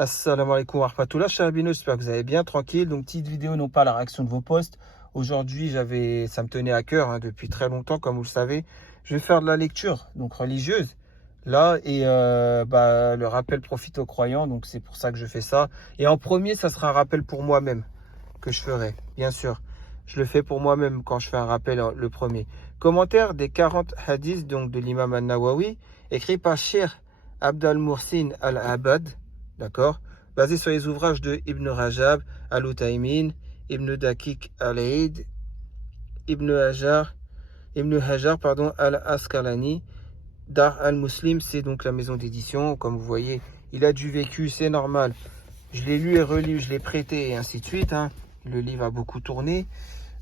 Assalamu alaikum wa rahmatullah, cher Albino, j'espère que vous allez bien, tranquille. Donc, petite vidéo, non pas la réaction de vos posts. Aujourd'hui, ça me tenait à cœur depuis très longtemps, comme vous le savez. Je vais faire de la lecture, donc religieuse, là, et le rappel profite aux croyants, donc c'est pour ça que je fais ça. Et en premier, ça sera un rappel pour moi-même que je ferai, bien sûr. Je le fais pour moi-même quand je fais un rappel, le premier. Commentaire des 40 hadiths, donc de l'imam al-Nawawi, écrit par Cheikh Abd al-Muhsin al-Abad. D'accord, basé sur les ouvrages de Ibn Rajab al-Utaymin, Ibn Daqiq al-Eid, Ibn Hajar, al-Asqalani, Dar al-Muslim, c'est donc la maison d'édition. Comme vous voyez, il a du vécu, c'est normal. Je l'ai lu et relu, je l'ai prêté et ainsi de suite. Le livre a beaucoup tourné.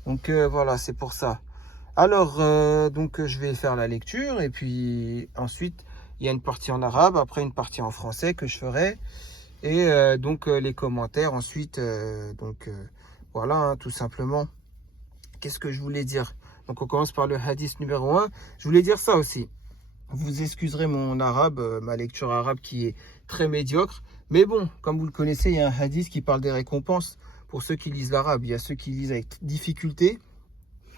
Donc voilà, c'est pour ça. Alors, je vais faire la lecture et puis ensuite, il y a une partie en arabe, après une partie en français que je ferai. Et les commentaires ensuite, voilà, tout simplement. Qu'est-ce que je voulais dire? Donc on commence par le hadith numéro 1. Je voulais dire ça aussi. Vous excuserez mon arabe, ma lecture arabe qui est très médiocre. Mais bon, comme vous le connaissez, il y a un hadith qui parle des récompenses pour ceux qui lisent l'arabe. Il y a ceux qui lisent avec difficulté,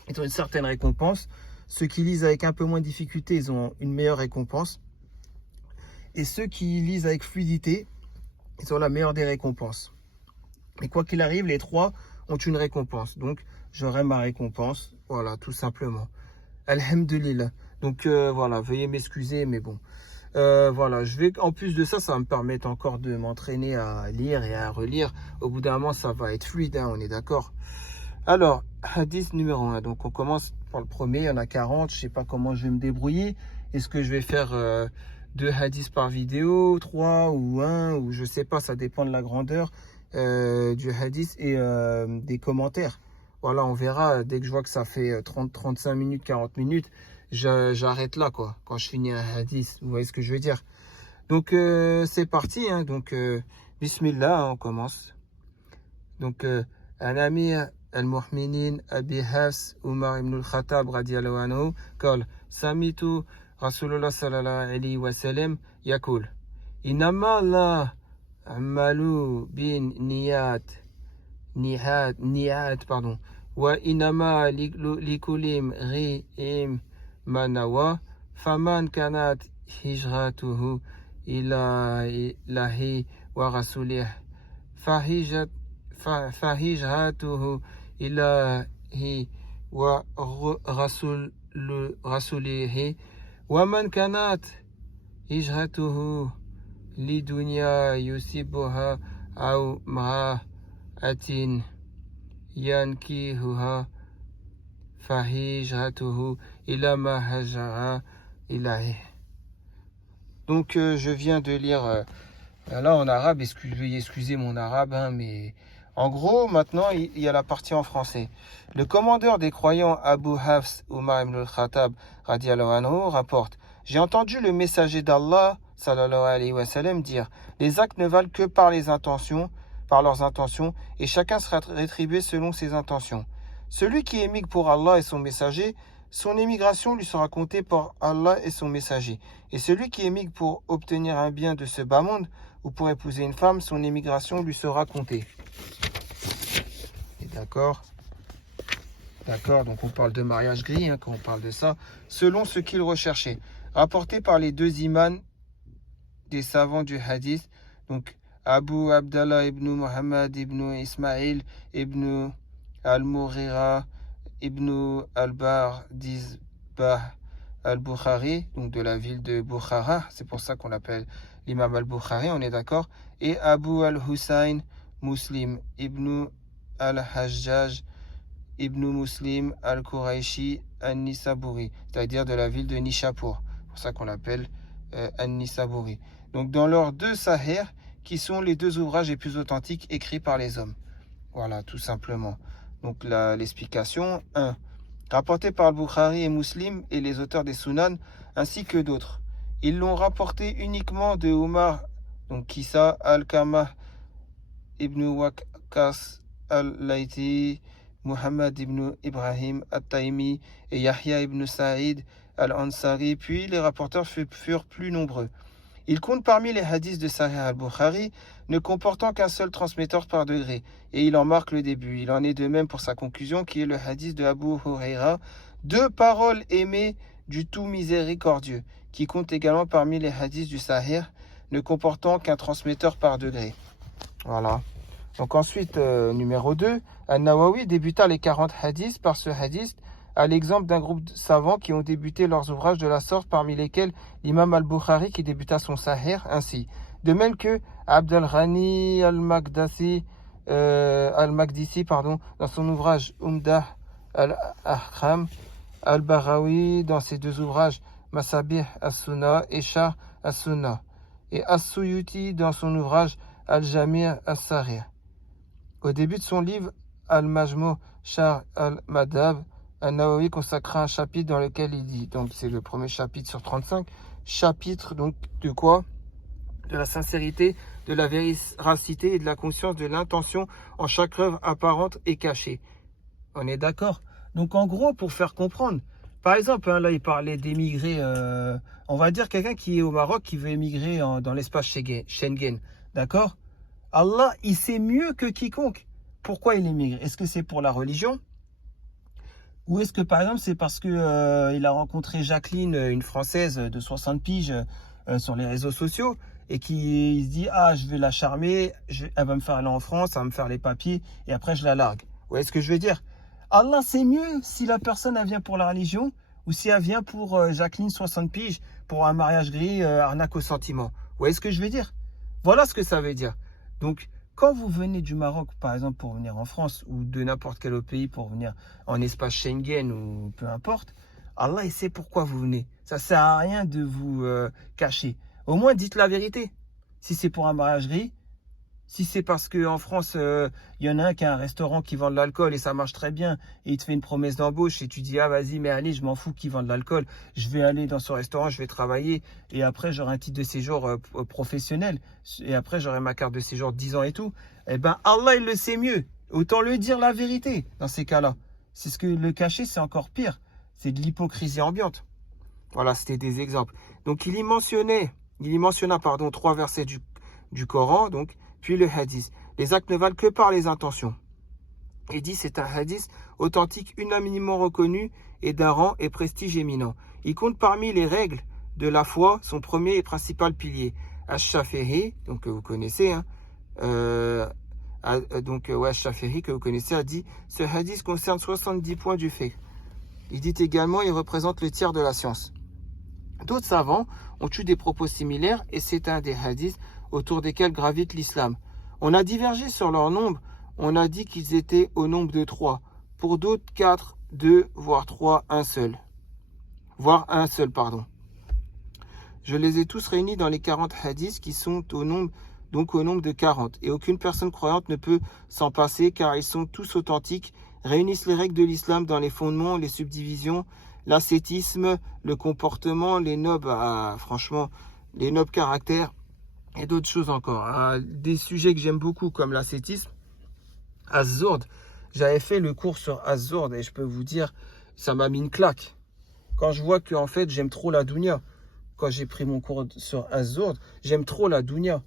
ils ont une certaine récompense. Ceux qui lisent avec un peu moins de difficulté, ils ont une meilleure récompense. Et ceux qui lisent avec fluidité, ils ont la meilleure des récompenses. Mais quoi qu'il arrive, les trois ont une récompense. Donc, j'aurai ma récompense. Voilà, tout simplement. Alhamdulillah. Donc, voilà, veuillez m'excuser, mais bon. Voilà, en plus de ça, ça va me permettre encore de m'entraîner à lire et à relire. Au bout d'un moment, ça va être fluide, on est d'accord. Alors, hadith numéro 1. Donc, on commence par le premier. Il y en a 40. Je ne sais pas comment je vais me débrouiller. Est-ce que je vais faire 2 hadiths par vidéo, 3 ou 1, ou je sais pas, ça dépend de la grandeur du hadith et des commentaires. Voilà, on verra. Dès que je vois que ça fait 30, 35 minutes, 40 minutes, j'arrête là, quoi, quand je finis un hadith. Vous voyez ce que je veux dire? Donc, c'est parti. Donc, bismillah, on commence. Donc, un amir المؤمنين أبي حفص عمر بن الخطاب رضي الله عنه قال سمعت رسول الله صلى الله عليه وسلم يقول إنما لا أعمل بالنيات نيات وإنما لكل امرئ ما نوى فمن كانت هجرته إلى الله ورسوله فهجرته إليه ورسوله ومن كانت هجرته لدنيا يصيبها أو امرأة ينكحها فهجرته إلى ما هاجر إليه. Donc je viens de lire là en arabe, veuillez excuser mon arabe, mais en gros, maintenant, il y a la partie en français. Le commandeur des croyants Abu Hafs Umar ibn al-Khattab radiyallahu anhu rapporte: j'ai entendu le messager d'Allah sallallahu alayhi wa sallam dire: les actes ne valent que par leurs intentions, et chacun sera rétribué selon ses intentions. Celui qui émigre pour Allah et son messager, son émigration lui sera comptée par Allah et son messager. Et celui qui émigre pour obtenir un bien de ce bas monde ou pour épouser une femme, son émigration lui sera comptée. D'accord. Donc on parle de mariage gris quand on parle de ça, selon ce qu'il recherchait. Rapporté par les 2 imams des savants du hadith, donc Abu Abdallah ibn Muhammad ibn Ismail ibn al-Mughira ibn al-Bardizbah al-Bukhari, donc de la ville de Bukhara, c'est pour ça qu'on l'appelle l'imam al-Bukhari, on est d'accord, et Abu al-Hussein Muslim ibn al-Hajjaj ibn Muslim al-Quraishi al-Nisaburi, c'est-à-dire de la ville de Nishapur, c'est pour ça qu'on l'appelle al-Nisaburi. Donc dans leurs 2 Sahih, qui sont les 2 ouvrages les plus authentiques écrits par les hommes. Voilà, tout simplement. Donc l'explication 1. Rapporté par Al-Bukhari et Muslim et les auteurs des Sunan, ainsi que d'autres. Ils l'ont rapporté uniquement de Omar, donc Kissa al-Kamah ibn Waqqas al-Laythi, Muhammad ibn Ibrahim al-Taymi et Yahya ibn Saïd al-Ansari, puis les rapporteurs furent plus nombreux. Il compte parmi les hadiths de Sahih al-Bukhari ne comportant qu'un seul transmetteur par degré, et il en marque le début. Il en est de même pour sa conclusion, qui est le hadith de Abu Huraira, deux paroles aimées du tout miséricordieux, qui compte également parmi les hadiths du Sahih, ne comportant qu'un transmetteur par degré. Voilà. Donc ensuite, numéro 2, An-Nawawi débuta les 40 hadiths par ce hadith, à l'exemple d'un groupe de savants qui ont débuté leurs ouvrages de la sorte, parmi lesquels l'imam al-Bukhari qui débuta son Sahih ainsi. De même que Abd al-Ghani al-Maqdisi, dans son ouvrage Umdah al-Ahkam, al-Baghawi dans ses deux ouvrages Masabih as-Sunnah et Sharh as-Sunnah, et As-Suyuti dans son ouvrage Al-Jami' as-Sahih. Au début de son livre Al-Majmu' Sharh al-Madhab, An-Nawawi consacra un chapitre dans lequel il dit, donc c'est le premier chapitre sur 35, chapitre donc de quoi? De la sincérité, de la véracité et de la conscience de l'intention en chaque œuvre apparente et cachée. On est d'accord? Donc en gros, pour faire comprendre, par exemple, hein, là il parlait d'émigrer, on va dire quelqu'un qui est au Maroc, qui veut émigrer dans l'espace Schengen, d'accord? Allah, il sait mieux que quiconque pourquoi il émigre. Est-ce que c'est pour la religion? Ou est-ce que par exemple c'est parce que il a rencontré Jacqueline, une Française de 60 piges sur les réseaux sociaux, et qui se dit ah je vais la charmer, elle va me faire aller en France, elle va me faire les papiers et après je la largue. Vous voyez ce que je veux dire? Allah sait mieux si la personne elle vient pour la religion ou si elle vient pour Jacqueline 60 piges, pour un mariage gris, arnaque au sentiment. Vous voyez ce que je veux dire? Voilà ce que ça veut dire. Donc quand vous venez du Maroc, par exemple, pour venir en France, ou de n'importe quel autre pays pour venir en espace Schengen ou peu importe, Allah il sait pourquoi vous venez. Ça ne sert à rien de vous cacher. Au moins, dites la vérité. Si c'est pour un mariage gris, si c'est parce qu'en France, il y en a un qui a un restaurant qui vend de l'alcool et ça marche très bien, et il te fait une promesse d'embauche et tu dis, ah vas-y, mais allez, je m'en fous qu'il vende de l'alcool, je vais aller dans ce restaurant, je vais travailler, et après j'aurai un titre de séjour professionnel, et après j'aurai ma carte de séjour de 10 ans et tout, eh ben Allah, il le sait mieux. Autant le dire la vérité dans ces cas-là. C'est ce que le cacher, c'est encore pire. C'est de l'hypocrisie ambiante. Voilà, c'était des exemples. Donc il y mentionna 3 versets du Coran, donc, puis le hadith. Les actes ne valent que par les intentions. Il dit c'est un hadith authentique, unanimement reconnu et d'un rang et prestige éminent. Il compte parmi les règles de la foi son premier et principal pilier. Ash-Shafi'i, donc que vous connaissez, hein, Ash-Shafi'i que vous connaissez, a dit ce hadith concerne 70 points du fiqh. Il dit également il représente le tiers de la science. D'autres savants ont eu des propos similaires et c'est un des hadiths autour desquels gravite l'islam. On a divergé sur leur nombre, on a dit qu'ils étaient au nombre de 3. Pour d'autres, 4, 2, voire 3, un seul. Voire un seul, pardon. Je les ai tous réunis dans les 40 hadiths qui sont au nombre de 40. Et aucune personne croyante ne peut s'en passer car ils sont tous authentiques, réunissent les règles de l'islam dans les fondements, les subdivisions, l'ascétisme, le comportement, les nobles caractères et d'autres choses encore. Des sujets que j'aime beaucoup comme l'ascétisme, Az-Zuhd. J'avais fait le cours sur Az-Zuhd et je peux vous dire, ça m'a mis une claque. Quand je vois que en fait j'aime trop la dunya, quand j'ai pris mon cours sur Az-Zuhd, j'aime trop la dunya.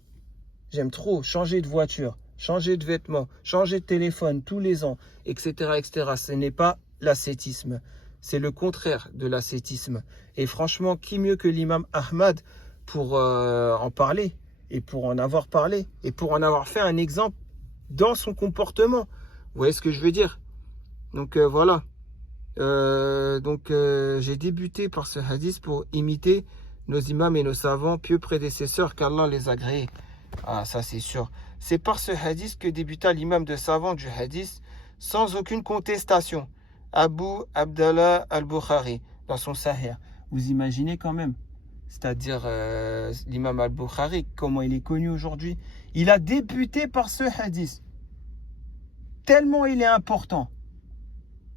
J'aime trop changer de voiture, changer de vêtements, changer de téléphone tous les ans, etc., etc. Ce n'est pas l'ascétisme. C'est le contraire de l'ascétisme. Et franchement, qui mieux que l'imam Ahmad pour en parler et pour en avoir parlé et pour en avoir fait un exemple dans son comportement. Vous voyez ce que je veux dire? Donc voilà. J'ai débuté par ce hadith pour imiter nos imams et nos savants pieux prédécesseurs qu'Allah les a agréés. Ah, ça c'est sûr. C'est par ce hadith que débuta l'imam de savant du hadith sans aucune contestation. Abu Abdallah al-Bukhari dans son Sahih. Vous imaginez quand même, c'est-à-dire l'imam al-Bukhari, comment il est connu aujourd'hui. Il a débuté par ce hadith. Tellement il est important.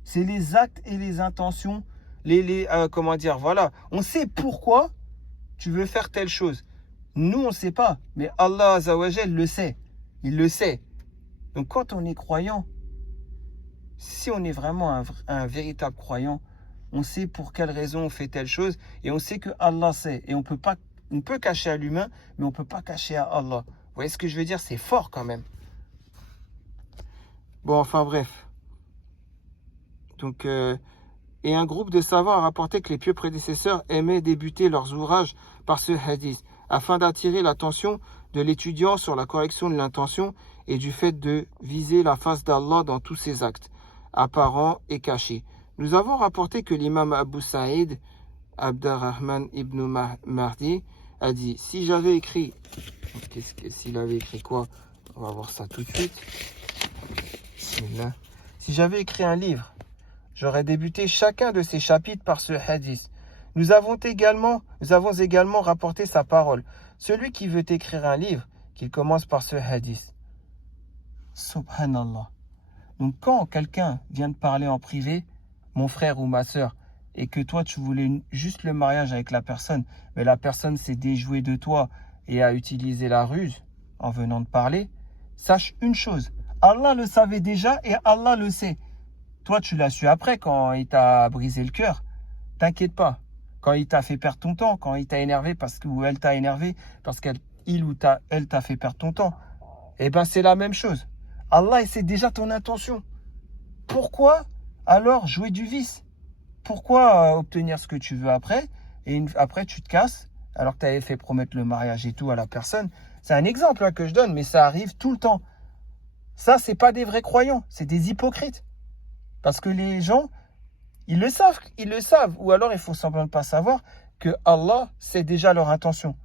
C'est les actes et les intentions, voilà. On sait pourquoi tu veux faire telle chose. Nous, on ne sait pas, mais Allah Azzawajal le sait. Il le sait. Donc quand on est croyant, si on est vraiment un véritable croyant, on sait pour quelle raison on fait telle chose et on sait que Allah sait. Et on ne peut pas On peut cacher à l'humain, mais on ne peut pas cacher à Allah. Vous voyez ce que je veux dire? C'est fort quand même. Bon, enfin bref. Donc, et un groupe de savants a rapporté que les pieux prédécesseurs aimaient débuter leurs ouvrages par ce hadith, afin d'attirer l'attention de l'étudiant sur la correction de l'intention et du fait de viser la face d'Allah dans tous ses actes, apparents et cachés. Nous avons rapporté que l'imam Abu Saïd, Abdurrahman ibn Mahdi, a dit, si j'avais écrit, s'il avait écrit quoi? On va voir ça tout de suite. Bismillah. Si j'avais écrit un livre, j'aurais débuté chacun de ces chapitres par ce hadith. Nous avons également rapporté sa parole. Celui qui veut écrire un livre, qu'il commence par ce hadith. Subhanallah. Donc quand quelqu'un vient de parler en privé, mon frère ou ma soeur, et que toi tu voulais juste le mariage avec la personne, mais la personne s'est déjouée de toi et a utilisé la ruse en venant de parler, sache une chose, Allah le savait déjà et Allah le sait. Toi tu l'as su après quand il t'a brisé le cœur. T'inquiète pas. Quand il t'a fait perdre ton temps, quand il t'a énervé ou elle t'a énervé parce qu'elle t'a fait perdre ton temps, eh bien c'est la même chose. Allah il sait déjà ton intention. Pourquoi alors jouer du vice? Pourquoi obtenir ce que tu veux après et après tu te casses alors que tu avais fait promettre le mariage et tout à la personne? C'est un exemple que je donne, mais ça arrive tout le temps. Ça, c'est pas des vrais croyants, c'est des hypocrites. Parce que les gens, ils le savent, ou alors il faut semblant de pas savoir que Allah sait déjà leur intention.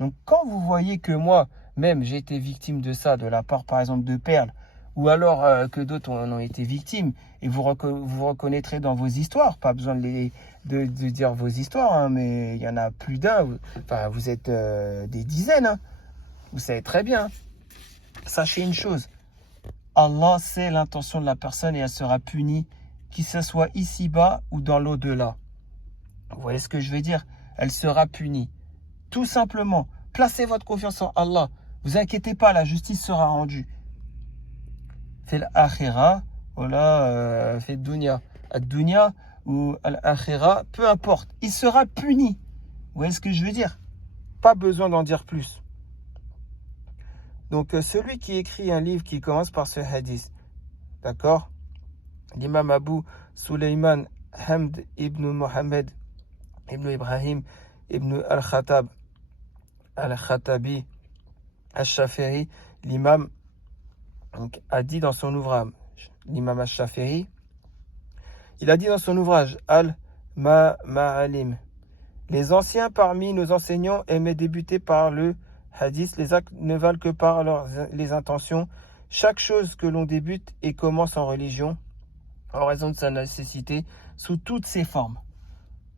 Donc quand vous voyez que moi, même j'ai été victime de ça, de la part par exemple de Perle, ou alors que d'autres en ont été victimes, et vous reconnaîtrez dans vos histoires, pas besoin de dire vos histoires, hein, mais il y en a plus d'un, enfin vous êtes des dizaines, hein. Vous savez très bien. Sachez une chose, Allah sait l'intention de la personne et elle sera punie, qu'il ce soit ici-bas ou dans l'au-delà. Vous voyez ce que je veux dire? Elle sera punie. Tout simplement, placez votre confiance en Allah. Vous inquiétez pas, la justice sera rendue. Fait l'akhira, voilà, fait dunya. Ad-dunya ou l'akhira, peu importe. Il sera puni. Vous voyez ce que je veux dire? Pas besoin d'en dire plus. Donc, celui qui écrit un livre qui commence par ce hadith, d'accord? L'imam Abu Sulaiman Hamd ibn Mohammed ibn Ibrahim ibn al-Khattab al-Khattabi al-Shafiri, l'imam a dit dans son ouvrage, l'imam al-Shafiri, il a dit dans son ouvrage Al-Ma'alim, les anciens parmi nos enseignants aimaient débuter par le hadith, les actes ne valent que par les intentions. Chaque chose que l'on débute et commence en religion, en raison de sa nécessité, sous toutes ses formes.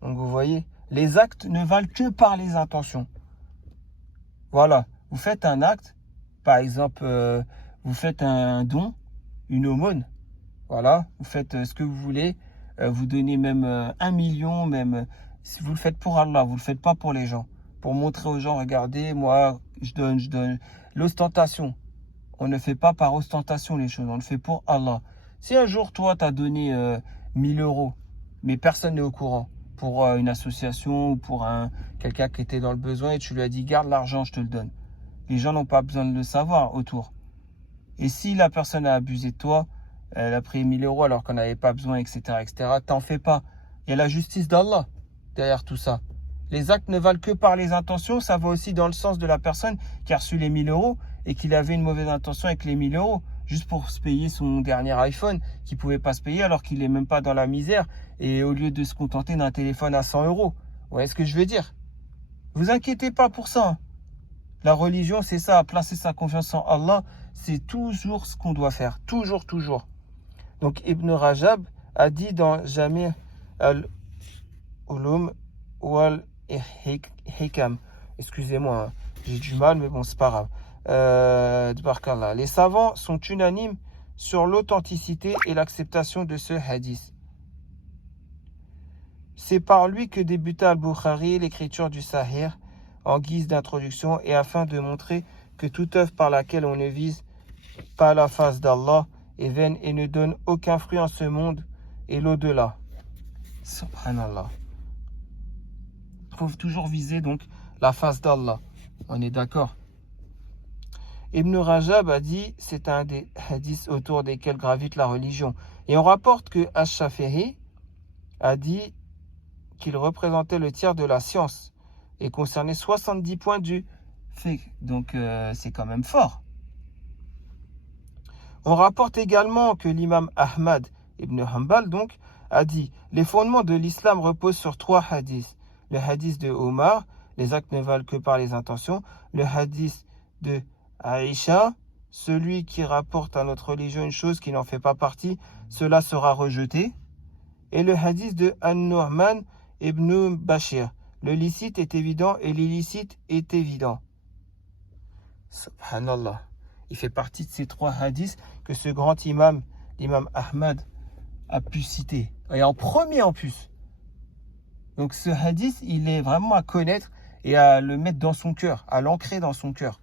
Donc vous voyez, les actes ne valent que par les intentions. Voilà, vous faites un acte, par exemple, vous faites un don, une aumône, voilà, vous faites ce que vous voulez, vous donnez même 1 million, même si vous le faites pour Allah, vous le faites pas pour les gens, pour montrer aux gens, regardez, moi, je donne. L'ostentation, on ne fait pas par ostentation les choses, on le fait pour Allah. Si un jour, toi, tu as donné 1000 euros, mais personne n'est au courant, pour une association ou pour quelqu'un qui était dans le besoin, et tu lui as dit, garde l'argent, je te le donne. Les gens n'ont pas besoin de le savoir autour. Et si la personne a abusé de toi, elle a pris 1000 euros alors qu'on n'avait pas besoin, etc., t'en fais pas. Il y a la justice d'Allah derrière tout ça. Les actes ne valent que par les intentions, ça va aussi dans le sens de la personne qui a reçu les 1000 euros et qu'il avait une mauvaise intention avec les 1000 euros, juste pour se payer son dernier iPhone, qu'il ne pouvait pas se payer alors qu'il n'est même pas dans la misère, et au lieu de se contenter d'un téléphone à 100 euros. Vous voyez ce que je veux dire? Vous inquiétez pas pour ça. La religion, c'est ça, placer sa confiance en Allah, c'est toujours ce qu'on doit faire. Toujours, toujours. Donc Ibn Rajab a dit dans Jami' al-Ulum wal-Hikam. Excusez-moi, hein, j'ai du mal, mais bon, c'est pas grave. Les savants sont unanimes sur l'authenticité et l'acceptation de ce hadith. C'est par lui que débuta Al-Bukhari l'écriture du Sahih en guise d'introduction et afin de montrer que toute œuvre par laquelle on ne vise pas la face d'Allah est vaine et ne donne aucun fruit en ce monde et l'au-delà. Subhanallah. Il faut toujours viser donc la face d'Allah. On est d'accord. Ibn Rajab a dit, c'est un des hadiths autour desquels gravite la religion. Et on rapporte que Ash-Shafi'i a dit qu'il représentait le tiers de la science et concernait 70 points du fiqh. Donc c'est quand même fort. On rapporte également que l'imam Ahmad ibn Hanbal donc a dit « Les fondements de l'islam reposent sur 3 hadiths. Le hadith de Omar, les actes ne valent que par les intentions. Le hadith de Aïcha, celui qui rapporte à notre religion une chose qui n'en fait pas partie, cela sera rejeté. Et le hadith de An-Nu'man ibn Bashir, le licite est évident et l'illicite est évident. » Subhanallah. Il fait partie de ces 3 hadiths que ce grand imam, l'imam Ahmad, a pu citer. Et en premier en plus. Donc ce hadith, il est vraiment à connaître et à le mettre dans son cœur, à l'ancrer dans son cœur.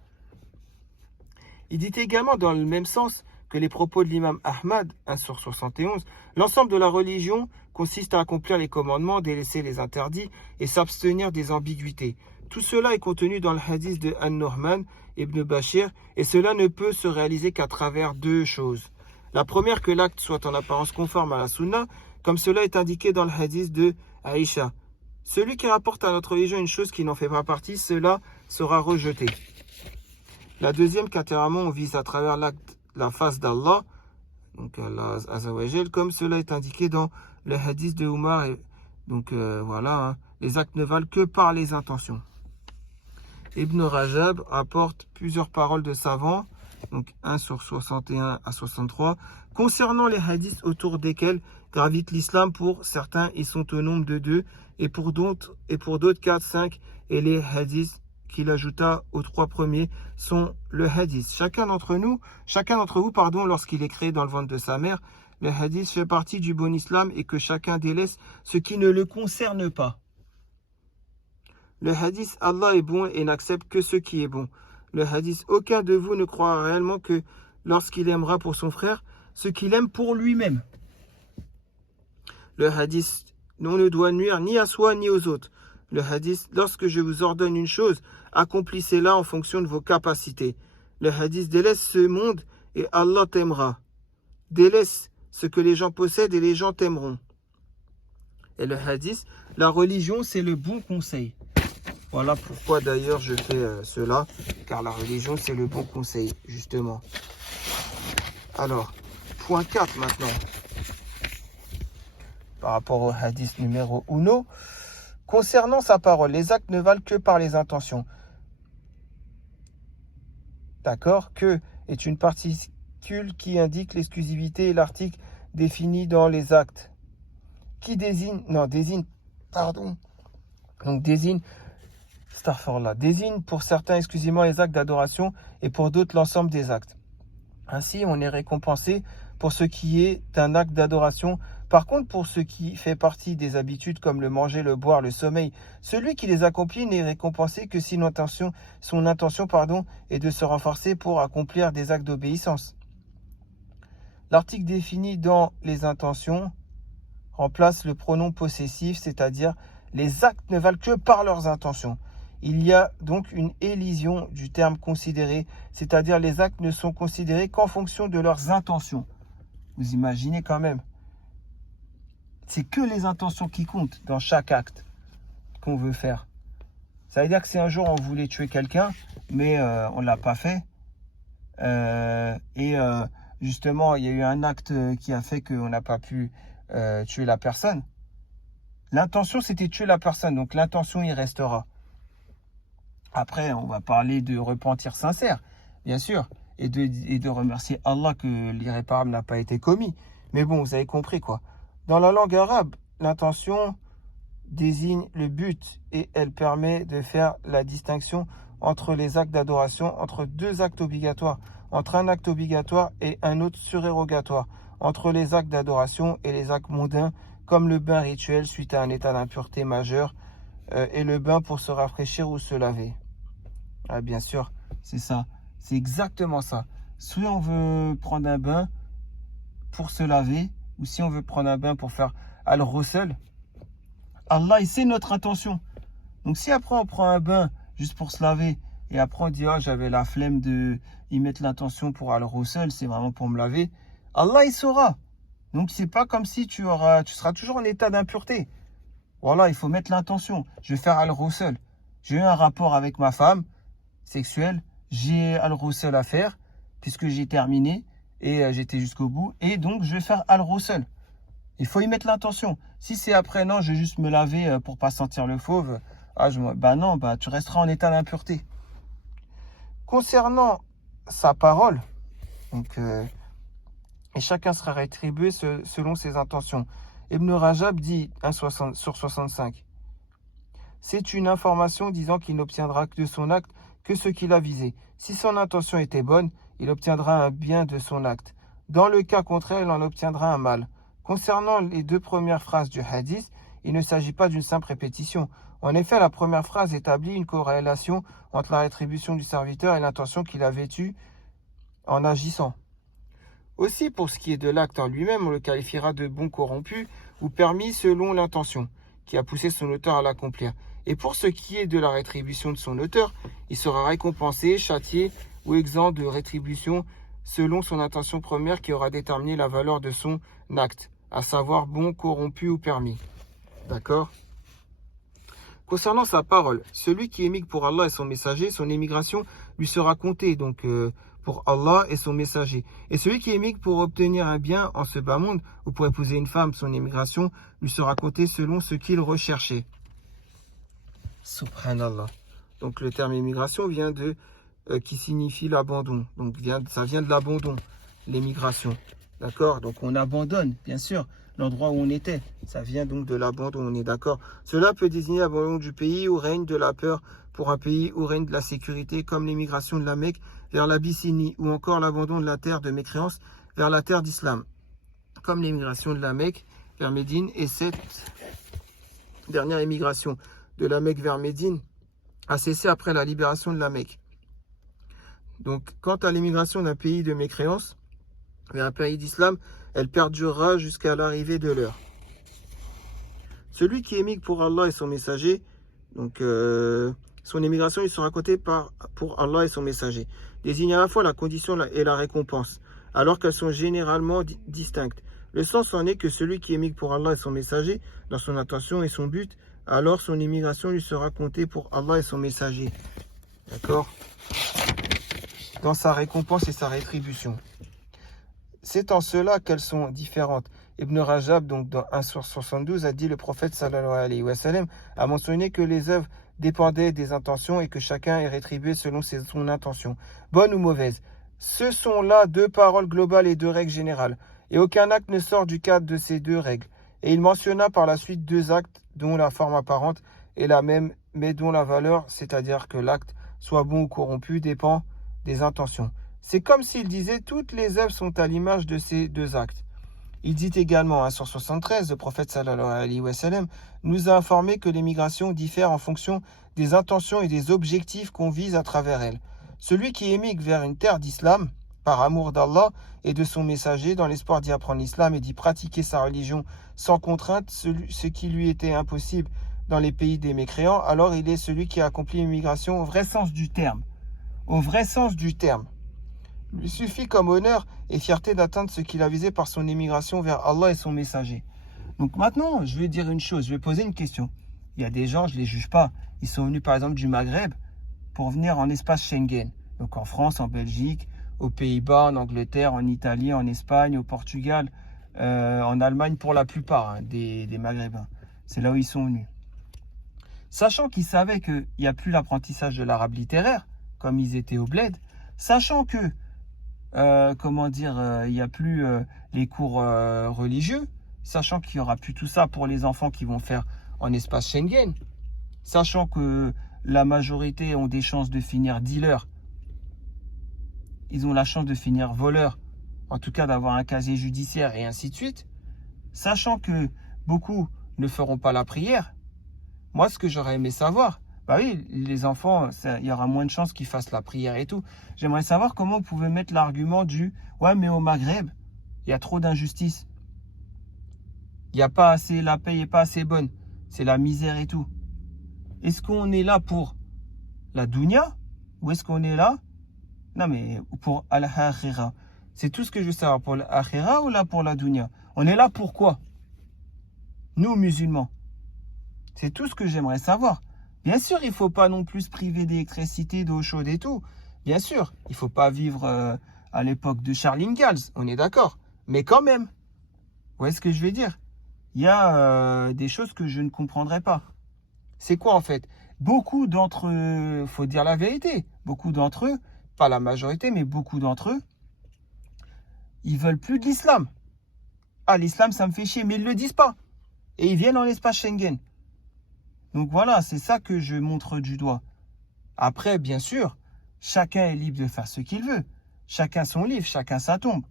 Il dit également dans le même sens que les propos de l'imam Ahmad, 1 sur 71, l'ensemble de la religion consiste à accomplir les commandements, délaisser les interdits et s'abstenir des ambiguïtés. Tout cela est contenu dans le hadith de An-Nu'man ibn Bashir et cela ne peut se réaliser qu'à travers 2 choses. La première, que l'acte soit en apparence conforme à la sunna, comme cela est indiqué dans le hadith de Aïcha. Celui qui rapporte à notre religion une chose qui n'en fait pas partie, cela sera rejeté. La deuxième, qu'intérieurement on vise à travers l'acte la face d'Allah, donc Allah Azawajal, comme cela est indiqué dans le hadith de Omar. Donc voilà, les actes ne valent que par les intentions. Ibn Rajab apporte plusieurs paroles de savants, donc 1 sur 61 à 63, concernant les hadiths autour desquels gravite l'islam. Pour certains, ils sont au nombre de 2, et pour d'autres 4, 5, et les hadiths qu'il ajouta aux 3 premiers sont le hadith. Chacun d'entre vous, lorsqu'il est créé dans le ventre de sa mère, le hadith fait partie du bon islam et que chacun délaisse ce qui ne le concerne pas. Le hadith, Allah est bon et n'accepte que ce qui est bon. Le hadith, aucun de vous ne croira réellement que lorsqu'il aimera pour son frère ce qu'il aime pour lui-même. Le hadith, on ne doit nuire ni à soi ni aux autres. Le hadith, lorsque je vous ordonne une chose, accomplissez-la en fonction de vos capacités. Le hadith, délaisse ce monde et Allah t'aimera. Délaisse ce que les gens possèdent et les gens t'aimeront. Et le hadith, la religion, c'est le bon conseil. Voilà pourquoi d'ailleurs je fais cela, car la religion, c'est le bon conseil, justement. Alors, point 4 maintenant. Par rapport au hadith numéro 1. Concernant sa parole, les actes ne valent que par les intentions. D'accord? Que est une particule qui indique l'exclusivité et l'article défini dans les actes. Qui désigne pour certains exclusivement les actes d'adoration et pour d'autres l'ensemble des actes. Ainsi, on est récompensé pour ce qui est un acte d'adoration. Par contre, pour ce qui fait partie des habitudes comme le manger, le boire, le sommeil, celui qui les accomplit n'est récompensé que si son intention est de se renforcer pour accomplir des actes d'obéissance. L'article défini dans les intentions remplace le pronom possessif, c'est-à-dire les actes ne valent que par leurs intentions. Il y a donc une élision du terme considéré, c'est-à-dire les actes ne sont considérés qu'en fonction de leurs intentions. Vous imaginez quand même. C'est que les intentions qui comptent dans chaque acte qu'on veut faire. Ça veut dire que si un jour on voulait tuer quelqu'un, mais on ne l'a pas fait, justement il y a eu un acte qui a fait qu'on n'a pas pu tuer la personne. L'intention c'était tuer la personne, donc l'intention y restera. Après on va parler de repentir sincère, bien sûr, et de remercier Allah que l'irréparable n'a pas été commis. Mais bon, vous avez compris quoi. Dans la langue arabe, l'intention désigne le but et elle permet de faire la distinction entre les actes d'adoration, entre 2 actes obligatoires, entre un acte obligatoire et un autre surérogatoire, entre les actes d'adoration et les actes mondains, comme le bain rituel suite à un état d'impureté majeure et le bain pour se rafraîchir ou se laver. Ah, bien sûr, c'est ça. C'est exactement ça. Soit on veut prendre un bain pour se laver, ou si on veut prendre un bain pour faire al-ghusl, Allah, il sait notre intention. Donc si après on prend un bain juste pour se laver. Et après, on dit, oh, j'avais la flemme de y mettre l'intention pour Al-Ghusl, c'est vraiment pour me laver. Allah, il saura. Donc, c'est pas comme si tu seras toujours en état d'impureté. Voilà, il faut mettre l'intention. Je vais faire Al-Ghusl. J'ai eu un rapport avec ma femme sexuelle. J'ai Al-Ghusl à faire, puisque j'ai terminé et j'étais jusqu'au bout. Et donc, je vais faire Al-Ghusl. Il faut y mettre l'intention. Si c'est après, non, je vais juste me laver pour pas sentir le fauve. Non, tu resteras en état d'impureté. Concernant sa parole, donc, et chacun sera rétribué selon ses intentions. Ibn Rajab dit 1,60 sur 65. C'est une information disant qu'il n'obtiendra de son acte que ce qu'il a visé. Si son intention était bonne, il obtiendra un bien de son acte. Dans le cas contraire, il en obtiendra un mal. Concernant les deux premières phrases du hadith, il ne s'agit pas d'une simple répétition. En effet, la première phrase établit une corrélation entre la rétribution du serviteur et l'intention qu'il a vêtue en agissant. Aussi, pour ce qui est de l'acte en lui-même, on le qualifiera de bon corrompu ou permis selon l'intention qui a poussé son auteur à l'accomplir. Et pour ce qui est de la rétribution de son auteur, il sera récompensé, châtié ou exempt de rétribution selon son intention première qui aura déterminé la valeur de son acte, à savoir bon, corrompu ou permis. D'accord ? Concernant sa parole, celui qui émigre pour Allah et son messager, son émigration lui sera comptée, donc pour Allah et son messager. Et celui qui émigre pour obtenir un bien en ce bas monde, ou pour épouser une femme, son émigration lui sera comptée selon ce qu'il recherchait. Subhanallah. Donc le terme émigration vient qui signifie l'abandon. Donc ça vient de l'abandon, l'émigration. D'accord ? Donc on abandonne, bien sûr, l'endroit où on était. Ça vient donc de l'abandon, on est d'accord. Cela peut désigner l'abandon du pays où règne de la peur pour un pays où règne de la sécurité, comme l'émigration de la Mecque vers l'Abyssinie, ou encore l'abandon de la terre de mécréance vers la terre d'islam, comme l'émigration de la Mecque vers Médine, et cette dernière émigration de la Mecque vers Médine a cessé après la libération de la Mecque. Donc, quant à l'émigration d'un pays de mécréance vers un pays d'islam, elle perdurera jusqu'à l'arrivée de l'heure. Celui qui émigre pour Allah et son messager, donc son émigration, il sera compté pour Allah et son messager, désigne à la fois la condition et la récompense, alors qu'elles sont généralement distinctes. Le sens en est que celui qui émigre pour Allah et son messager, dans son intention et son but, alors son émigration lui sera comptée pour Allah et son messager. D'accord ? Dans sa récompense et sa rétribution. C'est en cela qu'elles sont différentes. Ibn Rajab, donc dans 1,72, a dit le prophète sallallahu alayhi wa sallam a mentionné que les œuvres dépendaient des intentions et que chacun est rétribué selon son intention, bonne ou mauvaise. Ce sont là deux paroles globales et deux règles générales, et aucun acte ne sort du cadre de ces deux règles. Et il mentionna par la suite deux actes dont la forme apparente est la même, mais dont la valeur, c'est-à-dire que l'acte soit bon ou corrompu, dépend des intentions. C'est comme s'il disait toutes les œuvres sont à l'image de ces deux actes. Il dit également, 173, le prophète sallallahu alayhi wa sallam nous a informé que l'émigration diffère en fonction des intentions et des objectifs qu'on vise à travers elle. Celui qui émigre vers une terre d'islam, par amour d'Allah et de son messager, dans l'espoir d'y apprendre l'islam et d'y pratiquer sa religion sans contrainte, ce qui lui était impossible dans les pays des mécréants, alors il est celui qui a accompli l'immigration au vrai sens du terme. Au vrai sens du terme. Il lui suffit comme honneur et fierté d'atteindre ce qu'il a visé par son émigration vers Allah et son messager. Donc maintenant, je vais dire une chose, je vais poser une question. Il y a des gens, je ne les juge pas, ils sont venus par exemple du Maghreb pour venir en espace Schengen. Donc en France, en Belgique, aux Pays-Bas, en Angleterre, en Italie, en Espagne, au Portugal, en Allemagne pour la plupart des Maghrébins. C'est là où ils sont venus. Sachant qu'ils savaient qu'il n'y a plus l'apprentissage de l'arabe littéraire, comme ils étaient au bled, sachant que il n'y a plus les cours religieux, sachant qu'il n'y aura plus tout ça pour les enfants qui vont faire en espace Schengen, sachant que la majorité ont des chances de finir dealers, ils ont la chance de finir voleurs, en tout cas d'avoir un casier judiciaire et ainsi de suite, sachant que beaucoup ne feront pas la prière, moi ce que j'aurais aimé savoir, bah oui, les enfants, il y aura moins de chances qu'ils fassent la prière et tout. J'aimerais savoir comment vous pouvez mettre l'argument du « ouais, mais au Maghreb, il y a trop d'injustice. Il y a pas assez, la paye n'est pas assez bonne. C'est la misère et tout. » Est-ce qu'on est là pour la dunya? Ou est-ce qu'on est là? Non, mais pour al-akhira. C'est tout ce que je veux savoir. Pour l'akhira ou là pour la dunya? On est là pour quoi? Nous, musulmans. C'est tout ce que j'aimerais savoir. Bien sûr, il ne faut pas non plus se priver d'électricité, d'eau chaude et tout. Bien sûr, il ne faut pas vivre à l'époque de Charles Ingalls. On est d'accord. Mais quand même, vous voyez ce que je veux dire? Il y a des choses que je ne comprendrais pas. C'est quoi en fait? Beaucoup d'entre eux, faut dire la vérité, beaucoup d'entre eux, pas la majorité, mais beaucoup d'entre eux, ils veulent plus de l'islam. Ah, l'islam, ça me fait chier, mais ils ne le disent pas. Et ils viennent en espace Schengen. Donc voilà, c'est ça que je montre du doigt. Après, bien sûr, chacun est libre de faire ce qu'il veut. Chacun son livre, chacun sa tombe.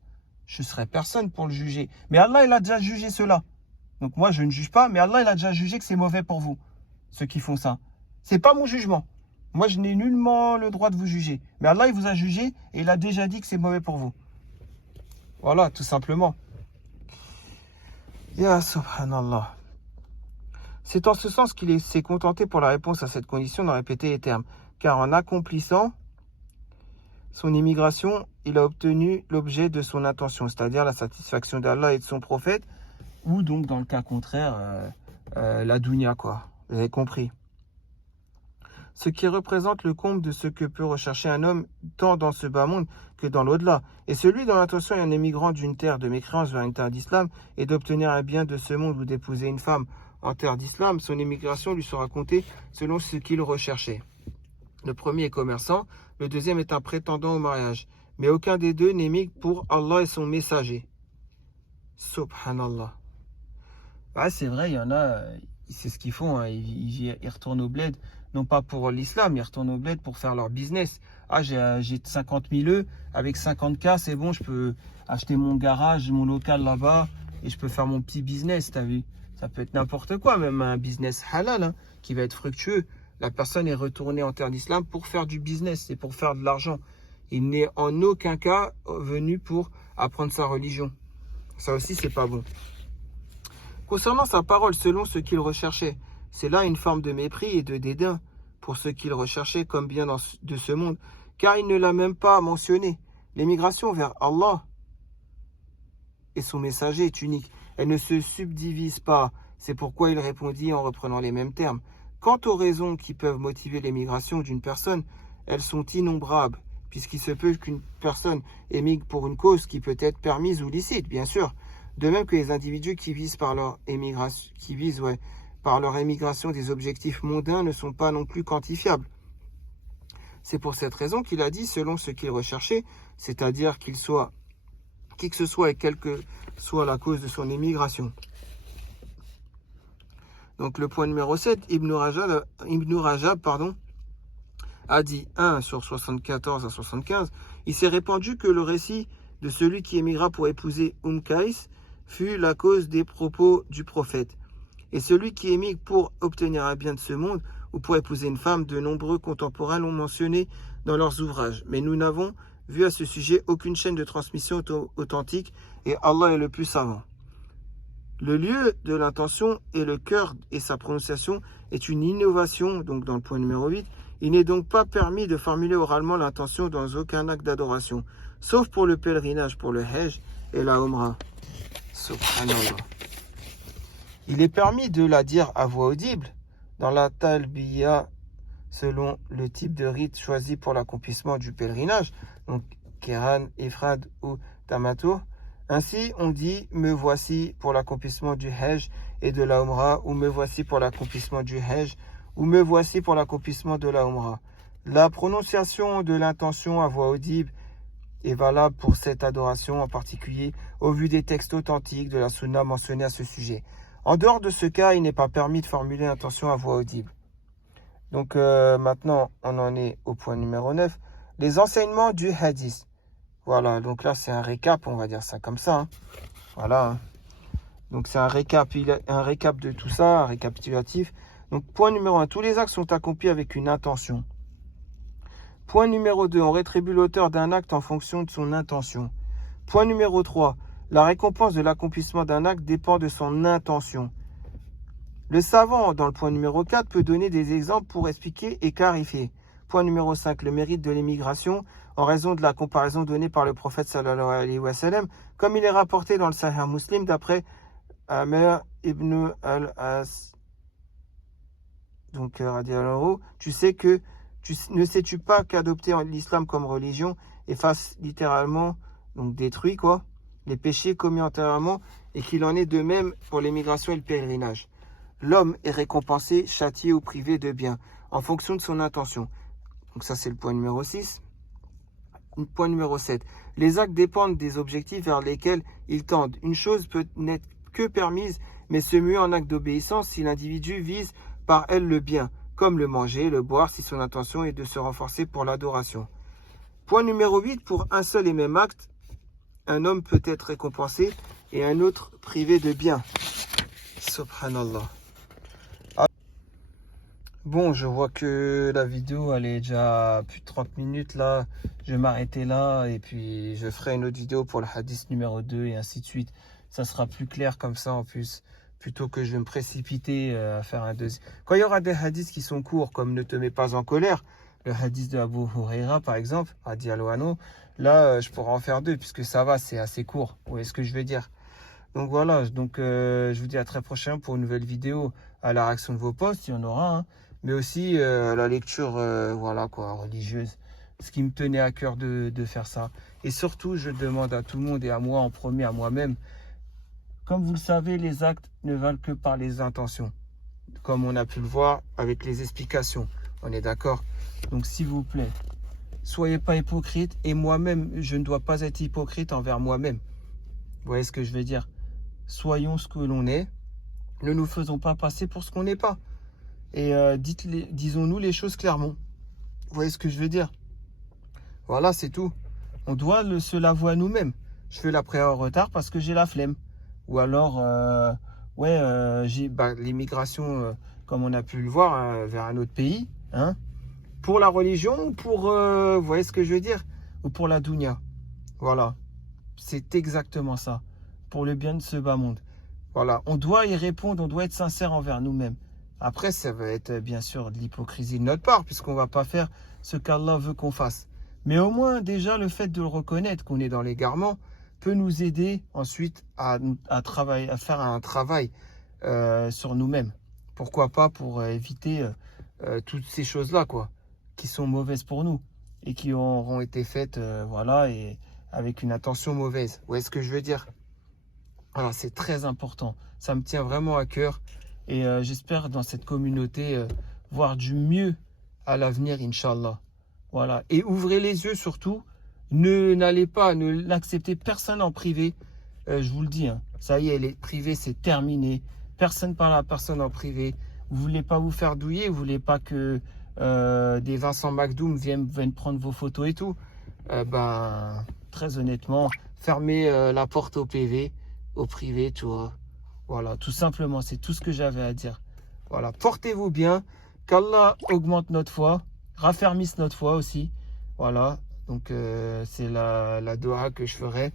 Je ne serai personne pour le juger. Mais Allah, il a déjà jugé cela. Donc moi, je ne juge pas, mais Allah, il a déjà jugé que c'est mauvais pour vous, ceux qui font ça. C'est pas mon jugement. Moi, je n'ai nullement le droit de vous juger. Mais Allah, il vous a jugé et il a déjà dit que c'est mauvais pour vous. Voilà, tout simplement. Ya subhanallah. C'est en ce sens qu'il s'est contenté pour la réponse à cette condition d'en répéter les termes. Car en accomplissant son immigration, il a obtenu l'objet de son intention, c'est-à-dire la satisfaction d'Allah et de son prophète, ou donc dans le cas contraire, la dunya, quoi. Vous avez compris. Ce qui représente le comble de ce que peut rechercher un homme tant dans ce bas monde que dans l'au-delà. Et celui dont l'intention est un émigrant d'une terre de mécréance vers une terre d'islam et d'obtenir un bien de ce monde ou d'épouser une femme en terre d'islam, son émigration lui sera comptée selon ce qu'il recherchait. Le premier est commerçant, le deuxième est un prétendant au mariage. Mais aucun des deux n'émigre pour Allah et son messager. Subhanallah. Ah, c'est vrai, il y en a, c'est ce qu'ils font, hein. Ils retournent au bled, non pas pour l'islam, ils retournent au bled pour faire leur business. Ah, j'ai 50 000 œufs, avec 50K, c'est bon, je peux acheter mon garage, mon local là-bas, et je peux faire mon petit business, t'as vu? Ça peut être n'importe quoi, même un business halal, hein, qui va être fructueux. La personne est retournée en terre d'islam pour faire du business, c'est pour faire de l'argent. Il n'est en aucun cas venu pour apprendre sa religion. Ça aussi, c'est pas bon. Concernant sa parole, selon ce qu'il recherchait, c'est là une forme de mépris et de dédain pour ce qu'il recherchait comme bien de ce monde, car il ne l'a même pas mentionné. L'émigration vers Allah et son messager est unique. Elle ne se subdivise pas. C'est pourquoi il répondit en reprenant les mêmes termes. Quant aux raisons qui peuvent motiver l'émigration d'une personne, elles sont innombrables, puisqu'il se peut qu'une personne émigre pour une cause qui peut être permise ou licite, bien sûr. De même que les individus qui visent par leur émigration des objectifs mondains ne sont pas non plus quantifiables. C'est pour cette raison qu'il a dit, selon ce qu'il recherchait, c'est-à-dire qui que ce soit et quelle que soit la cause de son émigration. Donc le point numéro 7, Ibn Rajab a dit 1 sur 74 à 75, il s'est répandu que le récit de celui qui émigra pour épouser Qais fut la cause des propos du prophète. Et celui qui émigre pour obtenir un bien de ce monde ou pour épouser une femme, de nombreux contemporains l'ont mentionné dans leurs ouvrages. Mais nous n'avons vu à ce sujet aucune chaîne de transmission authentique et Allah est le plus savant. Le lieu de l'intention et le cœur et sa prononciation est une innovation, donc dans le point numéro 8. Il n'est donc pas permis de formuler oralement l'intention dans aucun acte d'adoration, sauf pour le pèlerinage, pour le Hajj et la Umrah. Subhanallah. Il est permis de la dire à voix audible dans la talbiya selon le type de rite choisi pour l'accomplissement du pèlerinage, donc Kéran, Ifrad ou Tamato. Ainsi, on dit « me voici pour l'accomplissement du Hajj et de la Umrah » ou « me voici pour l'accomplissement du Hajj » ou « me voici pour l'accomplissement de la Umrah ». La prononciation de l'intention à voix audible est valable pour cette adoration en particulier au vu des textes authentiques de la Sunna mentionnés à ce sujet. En dehors de ce cas, il n'est pas permis de formuler l'intention à voix audible. Donc maintenant, on en est au point numéro 9. Les enseignements du hadith. Voilà, donc là c'est un récap, on va dire ça comme ça. Hein. Voilà. Donc c'est un récap de tout ça, un récapitulatif. Donc point numéro 1, tous les actes sont accomplis avec une intention. Point numéro 2, on rétribue l'auteur d'un acte en fonction de son intention. Point numéro 3, la récompense de l'accomplissement d'un acte dépend de son intention. Le savant, dans le point numéro 4, peut donner des exemples pour expliquer et clarifier. Point numéro 5, le mérite de l'émigration en raison de la comparaison donnée par le prophète sallallahu alayhi wa sallam, comme il est rapporté dans le Sahih Muslim d'après Amr ibn al-As. Donc, ne sais-tu pas qu'adopter l'islam comme religion efface littéralement, donc détruit quoi, les péchés commis antérieurement, et qu'il en est de même pour l'émigration et le pèlerinage. L'homme est récompensé, châtié ou privé de biens en fonction de son intention. Donc ça c'est le point numéro 6. Point numéro 7. Les actes dépendent des objectifs vers lesquels ils tendent. Une chose peut n'être que permise, mais se muer en acte d'obéissance si l'individu vise par elle le bien, comme le manger, le boire, si son intention est de se renforcer pour l'adoration. Point numéro 8. Pour un seul et même acte, un homme peut être récompensé et un autre privé de bien. Subhanallah. Bon, je vois que la vidéo elle est déjà plus de 30 minutes là. Je vais m'arrêter là et puis je ferai une autre vidéo pour le hadith numéro 2 et ainsi de suite. Ça sera plus clair comme ça en plus, plutôt que je vais me précipiter à faire un deuxième. Quand il y aura des hadiths qui sont courts, comme ne te mets pas en colère, le hadith de Abu Huraira par exemple, radiallahu anhu, là je pourrais en faire 2 puisque ça va, c'est assez court. Vous voyez ce que je veux dire? Donc voilà, je vous dis à très prochain pour une nouvelle vidéo, à la réaction de vos posts, il y en aura, hein, mais aussi à la lecture voilà quoi, religieuse, ce qui me tenait à cœur de faire ça. Et surtout, je demande à tout le monde et à moi en premier, à moi-même, comme vous le savez, les actes ne valent que par les intentions, comme on a pu le voir avec les explications, on est d'accord? Donc s'il vous plaît, soyez pas hypocrite, et moi-même, je ne dois pas être hypocrite envers moi-même. Vous voyez ce que je veux dire? Soyons ce que l'on est, ne nous faisons pas passer pour ce qu'on n'est pas. Et disons-nous les choses clairement. Vous voyez ce que je veux dire? Voilà, c'est tout. On doit se l'avouer à nous-mêmes. Je fais la prière en retard parce que j'ai la flemme. Ou alors, j'ai l'immigration, comme on a pu le voir, vers un autre pays. Hein, pour la religion ou pour, vous voyez ce que je veux dire? Ou pour la dunya. Voilà. C'est exactement ça. Pour le bien de ce bas monde. Voilà, on doit y répondre, on doit être sincère envers nous-mêmes. Après, ça va être bien sûr de l'hypocrisie de notre part, puisqu'on ne va pas faire ce qu'Allah veut qu'on fasse. Mais au moins, déjà, le fait de le reconnaître qu'on est dans l'égarement peut nous aider ensuite à travailler, à faire un travail sur nous-mêmes. Pourquoi pas pour éviter toutes ces choses-là, quoi, qui sont mauvaises pour nous et qui auront été faites, voilà, et avec une intention mauvaise. Vous voyez ce que je veux dire? Voilà, c'est très important. Ça me tient vraiment à cœur. Et j'espère dans cette communauté voir du mieux à l'avenir, Inch'Allah. Voilà. Et ouvrez les yeux surtout. N'acceptez personne en privé. Je vous le dis, hein. Ça y est, les privés, c'est terminé. Personne parle à personne en privé. Vous voulez pas vous faire douiller. Vous voulez pas que des Vincent McDoom viennent prendre vos photos et tout. Très honnêtement, fermez la porte au PV. Au privé, tu vois. Voilà, tout simplement, c'est tout ce que j'avais à dire. Voilà, portez-vous bien, qu'Allah augmente notre foi, raffermisse notre foi aussi. Voilà, donc c'est la doha que je ferai.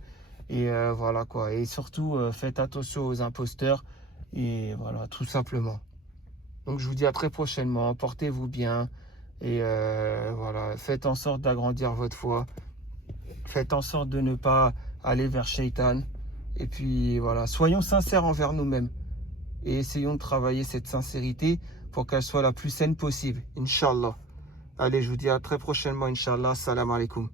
Et voilà quoi. Et surtout, faites attention aux imposteurs. Et voilà, tout simplement. Donc je vous dis à très prochainement, portez-vous bien. Et voilà, faites en sorte d'agrandir votre foi. Faites en sorte de ne pas aller vers Shaitan. Et puis voilà, soyons sincères envers nous-mêmes et essayons de travailler cette sincérité pour qu'elle soit la plus saine possible, Inch'Allah. Allez, je vous dis à très prochainement, Inch'Allah. Salam alaikum.